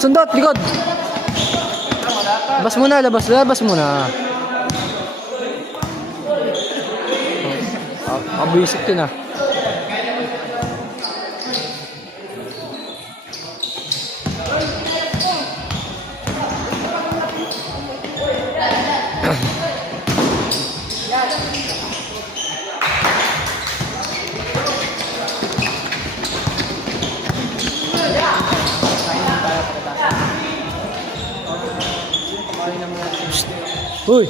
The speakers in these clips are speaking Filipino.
Sundot, likod. Labas muna, labas muna. Abisik yun ah. Uy!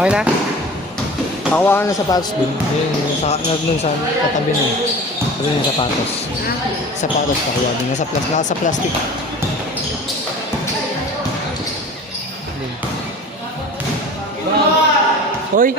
Okay na? Pakuha ka ng sapatos dun. Nung sa katabi nun. Sabi ng sapatos. Sapatos pa kaya dun. Nasa plastic. Hoy!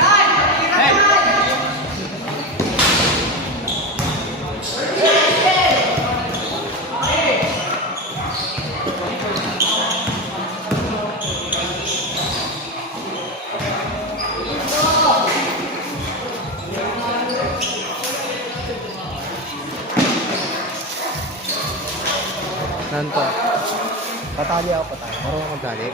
Nanto. Patali ako, patali. Marunong magdali.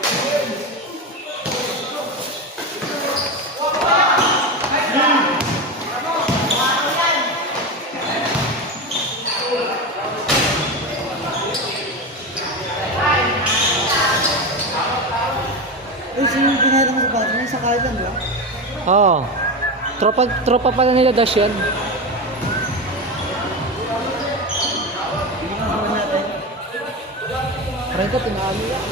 Uy, sino yung pinahira mo sa bago? May sa kailan, di ba? Oo. Tropa pala nila Dash yan. Parang ka, tinalo yan.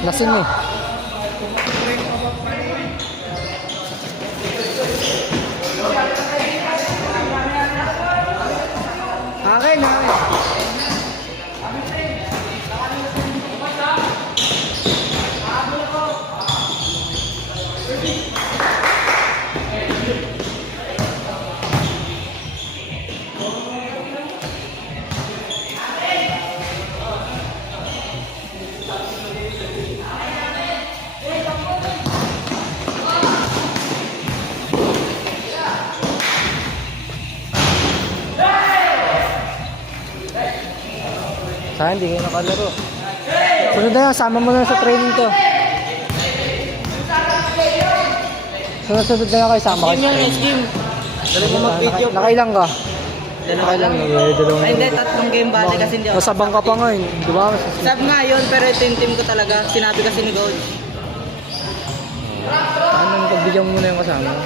Lasin eh. Akin, akin. Saan, hindi kayo nakalaro. Sunod na yan, sama mo na sa training to. Sunod na yan kayo, sama kayo sa training. Dali mo mag-video. Nakailang ka? Nakailang ka? Ay, hindi, tatlong game bali kasi hindi ako. Nasabang ka pa ngayon, di ba? Sabi nga yun, pero ito yung team ko talaga. Sinabi kasi ni Gold. Anong pagbigyan mo muna yung kasama?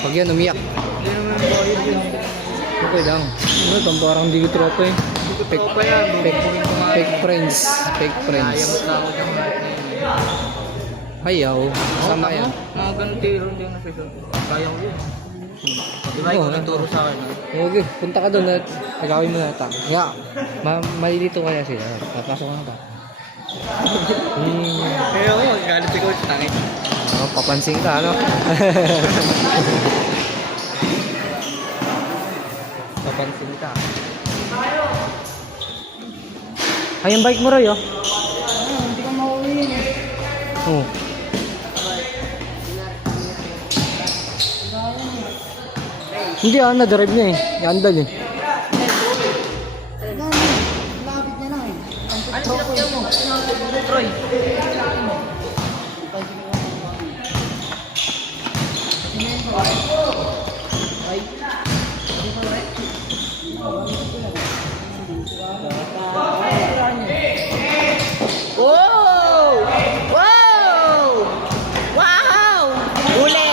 Pag yan, umiyak. Hindi naman boy yun. Okay lang. Ano, parang hindi ko tropa eh. Fake friends. Fake friends. Ayaw. Sama yan. Mga ganun tiro, hindi na siya. Kaya ko yun. Di ba, ikaw Oo, nagturo sa akin. Okay, punta ka doon at gagawin mo na ito. Yeah, malilito kaya sila. Papasok ka na ba? Kaya ako, galit si coach, tangin. Oh, papansin ka, ano? Papansin ka. Ay, yung bike mo, Roy, oh. Hindi ka mauwi. Oh. Hindi, na-drive niya eh. Iandal eh. Lapit niya na eh. Ano sinakyan mo? Troy. Wow! Wow! Wow! Uli!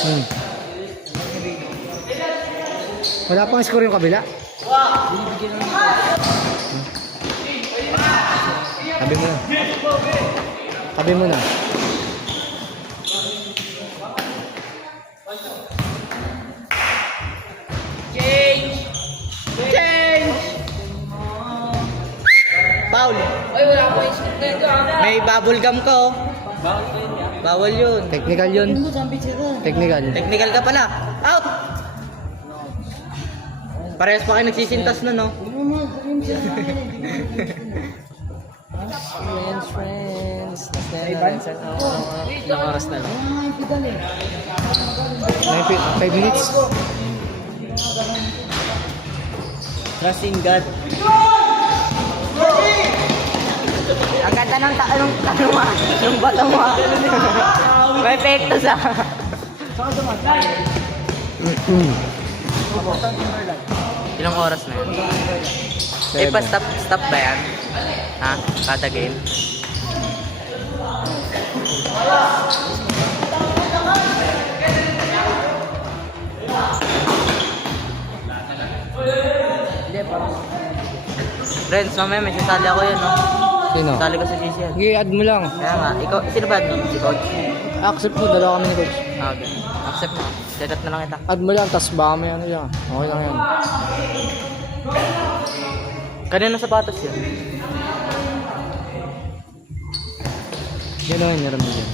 Hmm. Wala pang score yung kabila. Tabi mo na. Tabi mo na. Change! Change! Foul! Ay, wala ko yung script na ito ah. May bubble gum ka oh. Bawal yun. Technical yun. Technical. Technical ka pala. Out! Parehas pa kayo nagsisintas na no? Friends. Ilang oras na lang. 5 minutes. Trusting God. Ang ganda ng ng bata mo. May epekto sa... Ilang oras na yun? Eh, pa-stop ba yan? Ha? Kada game? Friends, mamaya may sasali ako yun, no? Sino? Sasali ko sa CCL. Sige, add mo lang. Kaya nga, ikaw, sino ba admin? Si Coach? Accept mo, dalawa kami ni Coach. Ah, okay. Accept mo. Chat na lang kita. Add mo lang, tas baka may ano yan. Okay lang yan. Kanina sapatos yun. Yan o, yung naramid yan.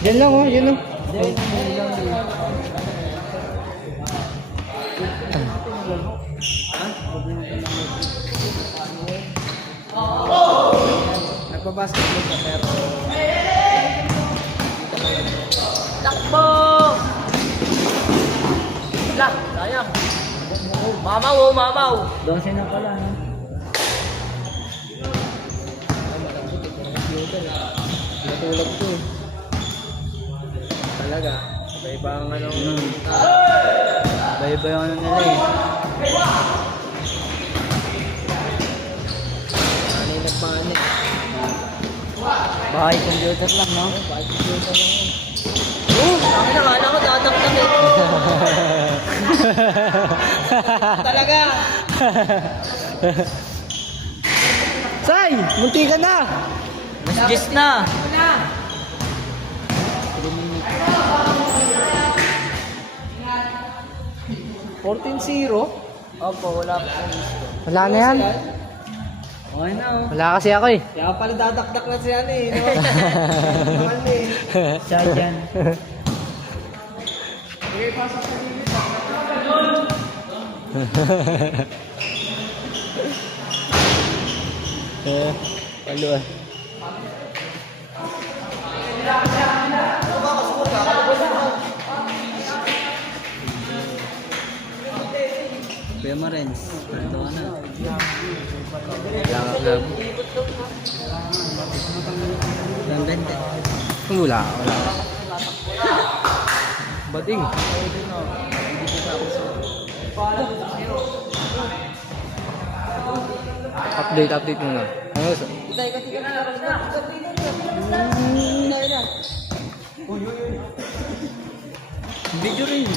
Yan lang oh, yan oh. Nagpa-basketball ka pero Takbo! Lah, sayang. Mamaw, oh, mamaw. 12 na pala, no? natulog ko eh. Talaga. Iba-iba ang ano. Iba-iba yung ano nila eh. Ano yung nagpaan eh. Bahay computer lang, no? Bakit computer lang yun? Ang nakala ko, dadakdak eh. Talaga! Say! Munti ka na! Mas gis na! Wala. 14-0? Opo, wala pa sa list ko. Wala na yan. Okay na, oh. Wala kasi ako eh. Kaya pala dadakdak na siya eh. Naman eh. Siya dyan. Palo ah. Demarens. Ito na. Wala ka club. Lambente. Wala. Bading. Update muna. Ano sa? Video rin.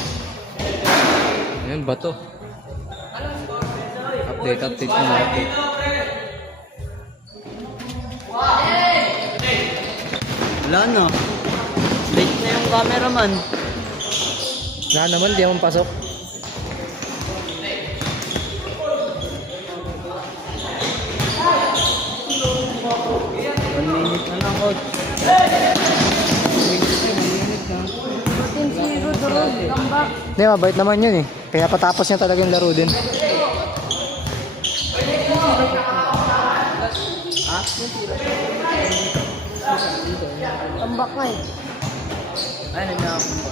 Ayan, bato. Update muna. Wala na. Late na yung cameraman. Na naman, di naman pasok. One minute na lang, coach. Hindi, mabait naman yun eh. Kaya patapos niya talaga yung laro din. Tambak nga eh. Ay, nangyayak ko.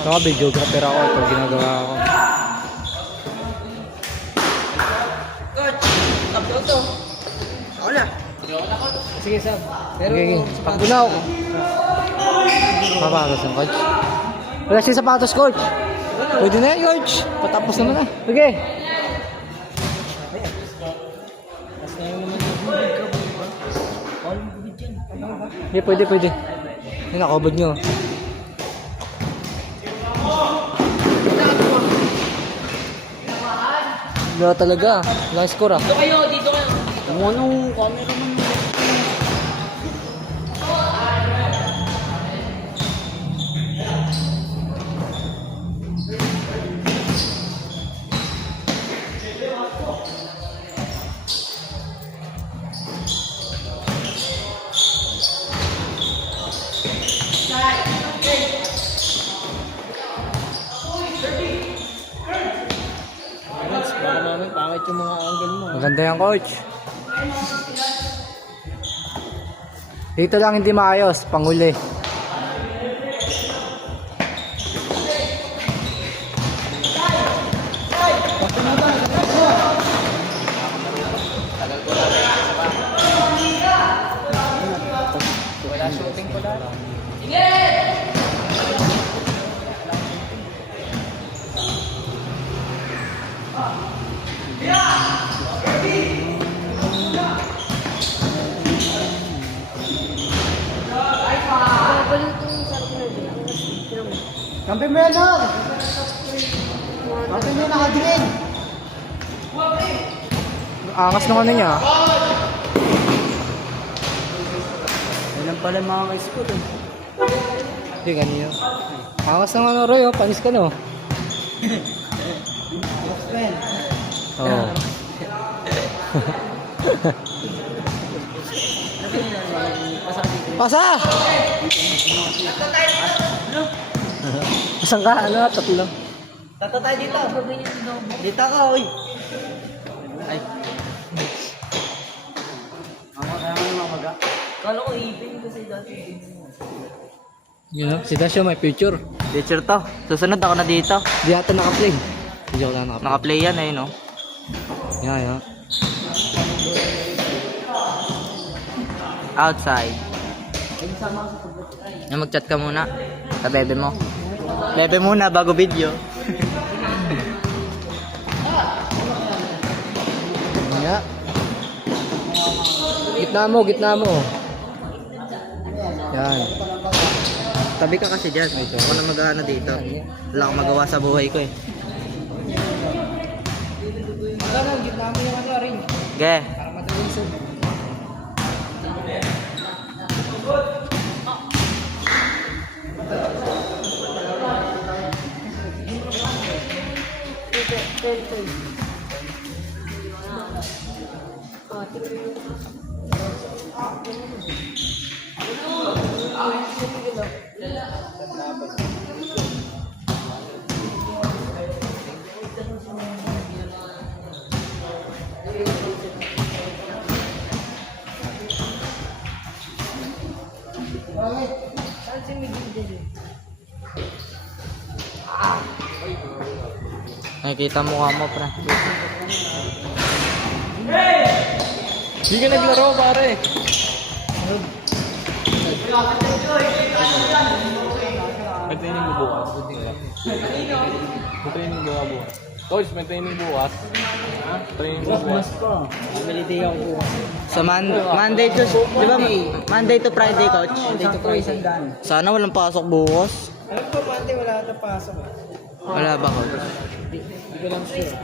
Ito videographer ako. Ito ginagawa ko. Coach, tapos to. Ako na. Sige, Sam. Sige. Pakbo na ako. Papagas ng coach. Wala siya sapatos, coach. Pwede na yan, coach. Patapos naman na. Sige. Hindi, pwede. Yan, nakabag nyo. Wala talaga. Wala score ah. Dito kayo. Anong cameraman? Pangit yung mga angle mo. Maganda yan, coach. Dito lang hindi maayos. Panghuli. Wala shooting ko lang. Kampi mo yan, Nog! Kampi mo yan, nakadirin! Angas ng ano niya. Yan pala yung mga ka-school eh. Hindi, ganyan. Angas ng ano, Roy, oh. Panis ka, no? Oo. Pasa! Pasang ka, ano, tatlo. Tato tayo dito. Dito ka, oy. Ay. Ang maga. Kala ko ipin kasi dati. Yun, no? Si Dasyo may picture. Picture to. Susunod ako na dito. Di ata naka-play. Hindi ako lang naka-play. Naka-play yan eh, no? Yan. Outside. Mag-chat ka muna. Sa bebe mo. Bebe muna bago video. Yan. Gitna mo. Yan. Tabi ka kasi dyan. Ako na mag-ano dito. Wala akong magawa sa buhay ko eh. Gitna mo yung ano rin. Ge. Para madaling zoom. Nakikita mo mo, pre. Hindi ka naglaro, pare. May training mo bukas. May training mo bukas. Coach, may training bukas. Ha? Training mo bukas. Sa Monday to, di ba? Monday to Friday, coach? Monday to Friday. Sana walang pasok bukas. Alam ko, Monday wala ata pasok. Wala ba, coach? Hindi ko lang sure.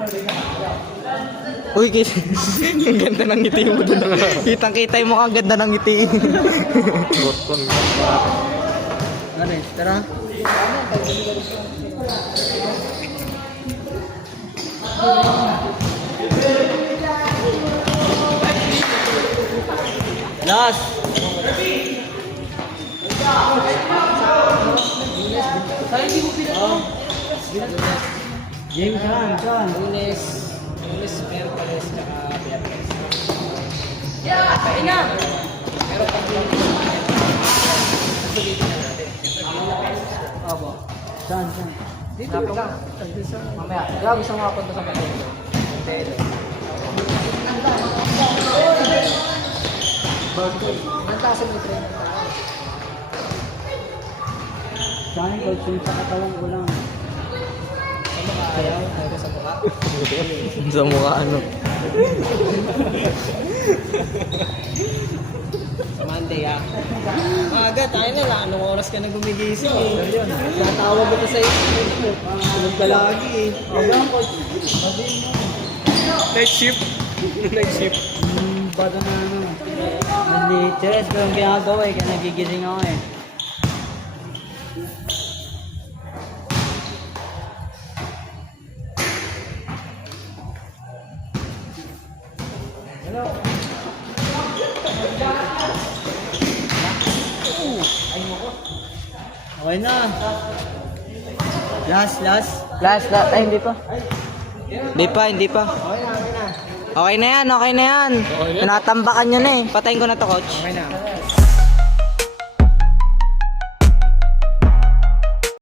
Uy, ang ganda ng ngiti mo dun. Kitang-kita mo ang ganda ng ngiti. Ano eh, tara. Last! James, saan? Lunes, Merkules, tsaka Biyernes. Pero pag Abo. Saan? Dito lang. Mamaya. Grabe sa mga punta sa Manila. Nantasan mo train ng tao. Saan coach yung sa katawan ko lang. Sa mukha ayaw, ayaw sa mukha. Sa mukha ano? Sa Monday Aga, tayo na lang. Anong oras ka na gumigising eh? Natawag ko sa iyo. Tulog ka lagi eh. Coach. Night shift. Night shift. Bado na ano. Hindi, Teres, pero ang ginagawa eh. Kaya nagigising ako eh. Okay na. Last. Last. Ay, hindi pa. Hindi pa. Okay na. Okay na yan. Tinatambakan nyo na eh. Patayin ko na to, coach. Okay na.